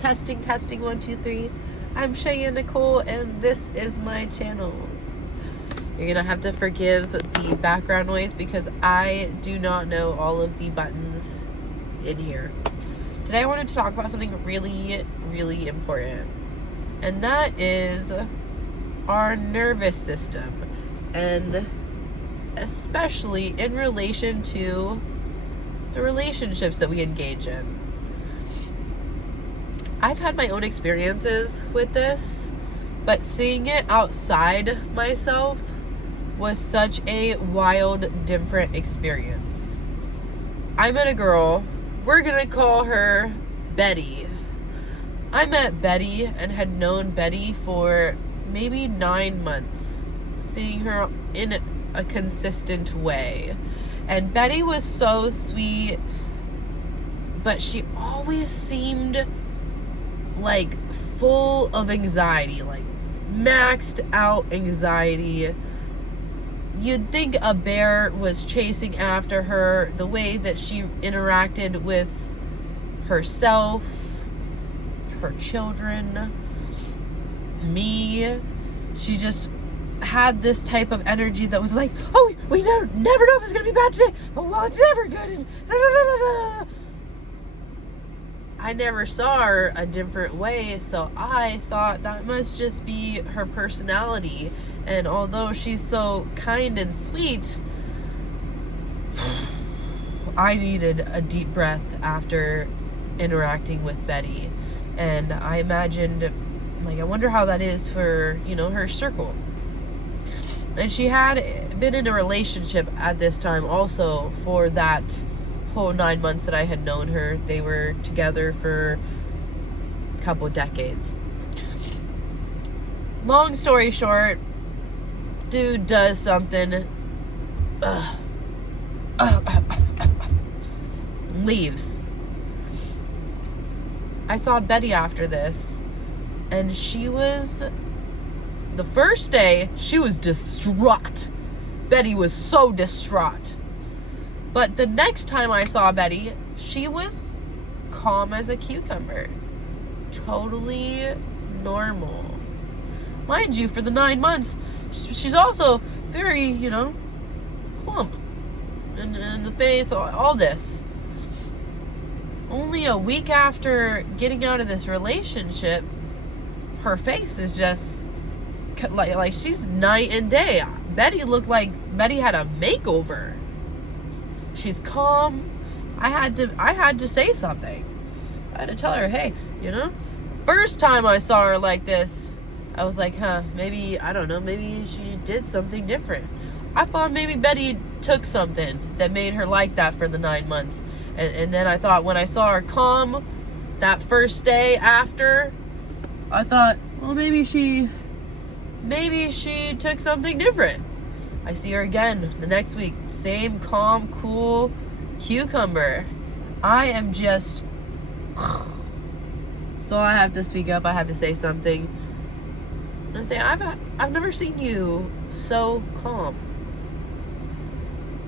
Testing 1 2 3. I'm Cheyenne Nicole, and this is my channel. You're gonna have to forgive the background noise because I do not know all of the buttons in here. Today I wanted to talk about something really, really important, and that is our nervous system, and especially in relation to the relationships that we engage in. I've had my own experiences with this, but seeing it outside myself was such a wild, different experience. I met a girl, we're gonna call her Betty. I met Betty and had known Betty for maybe 9 months, seeing her in a consistent way. And Betty was so sweet, but she always seemed like full of anxiety, like maxed out anxiety. You'd think a bear was chasing after her, the way that she interacted with herself, her children, me. She just had this type of energy that was like, oh, we never know if it's gonna be bad today. Oh, well, it's never good. And I never saw her a different way, so I thought that must just be her personality. And although she's so kind and sweet, I needed a deep breath after interacting with Betty. And I imagined, like, I wonder how that is for, her circle. And she had been in a relationship at this time also for that whole 9 months that I had known her. They were together for a couple decades. Long story short, dude does something, leaves. I saw Betty after this, and the first day, she was distraught. Betty was so distraught. But the next time I saw Betty, she was calm as a cucumber. Totally normal. Mind you, for the 9 months, she's also very, plump. In the face, all this. Only a week after getting out of this relationship, her face is just like she's night and day. Betty looked like Betty had a makeover. She's calm. I had to say something. I had to tell her, hey, first time I saw her like this, I was like, maybe, I don't know, maybe she did something different. I thought maybe Betty took something that made her like that for the 9 months. And then I thought, when I saw her calm that first day after, I thought, well, maybe she took something different. I see her again the next week. Same calm, cool cucumber. I am just... So I have to speak up. I have to say something. And I say, I've never seen you so calm.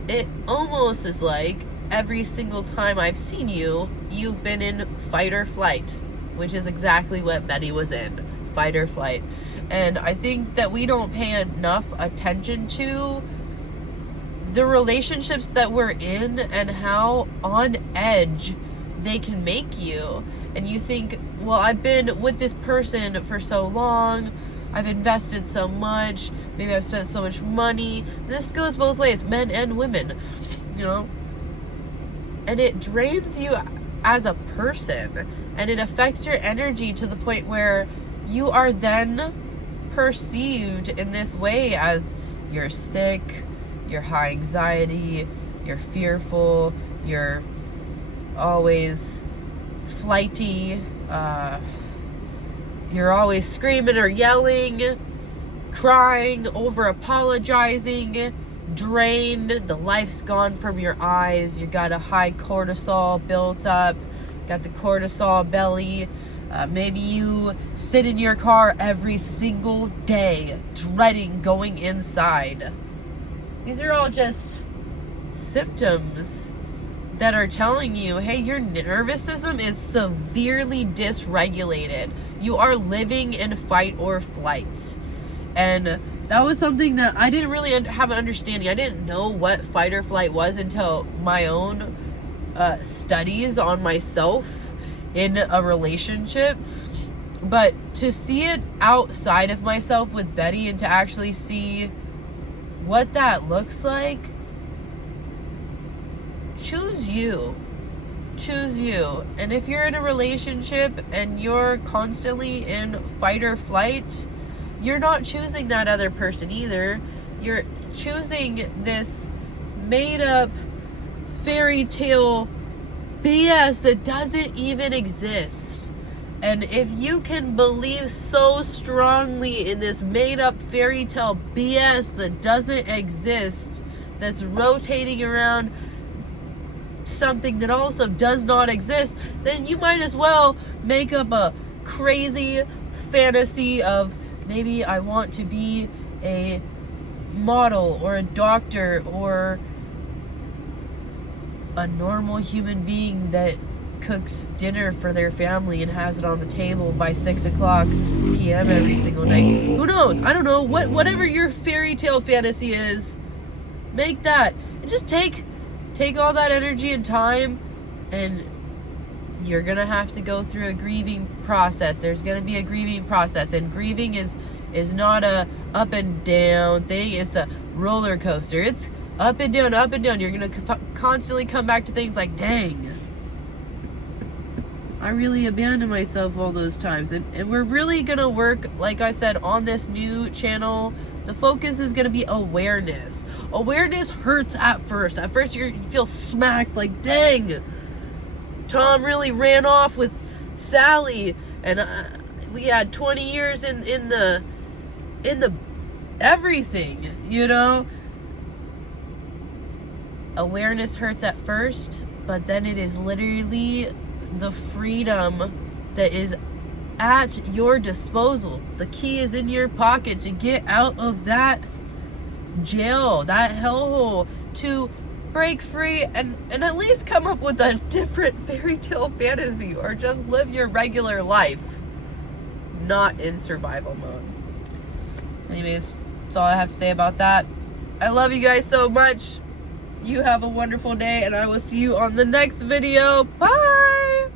It almost is like every single time I've seen you, you've been in fight or flight, which is exactly what Betty was in. Fight or flight. And I think that we don't pay enough attention to the relationships that we're in and how on edge they can make you. And you think, well, I've been with this person for so long, I've invested so much, maybe I've spent so much money. This goes both ways, men and women, and it drains you as a person, and it affects your energy to the point where you are then perceived in this way as you're sick, you're high anxiety, you're fearful, you're always flighty, you're always screaming or yelling, crying, over apologizing, drained, the life's gone from your eyes, you got a high cortisol built up, got the cortisol belly. Maybe you sit in your car every single day, dreading going inside. These are all just symptoms that are telling you, hey, your nervous system is severely dysregulated. You are living in fight or flight. And that was something that I didn't really have an understanding. I didn't know what fight or flight was until my own studies on myself in a relationship. But to see it outside of myself with Betty and to actually see what that looks like, choose you. Choose you. And if you're in a relationship and you're constantly in fight or flight, you're not choosing that other person either. You're choosing this made up fairy tale BS that doesn't even exist. And if you can believe so strongly in this made up fairy tale BS that doesn't exist, that's rotating around something that also does not exist, then you might as well make up a crazy fantasy of, maybe I want to be a model or a doctor or a normal human being that cooks dinner for their family and has it on the table by 6 o'clock p.m. every single night. Who knows? I don't know. Whatever your fairy tale fantasy is, make that. And just take all that energy and time, and you're gonna have to go through a grieving process. There's gonna be a grieving process, and grieving is not a up and down thing. It's a roller coaster. It's up and down, up and down. You're gonna constantly come back to things like, dang, I really abandoned myself all those times. And we're really gonna work, like I said, on this new channel. The focus is gonna be awareness. Awareness hurts at first. At first you feel smacked, like, dang, Tom really ran off with Sally, and we had 20 years in the everything, you know. Awareness hurts at first, but then it is literally the freedom that is at your disposal. The key is in your pocket to get out of that jail, that hellhole, to break free and at least come up with a different fairy tale fantasy, or just live your regular life, not in survival mode. Anyways, that's all I have to say about that. I love you guys so much. You have a wonderful day, and I will see you on the next video. Bye!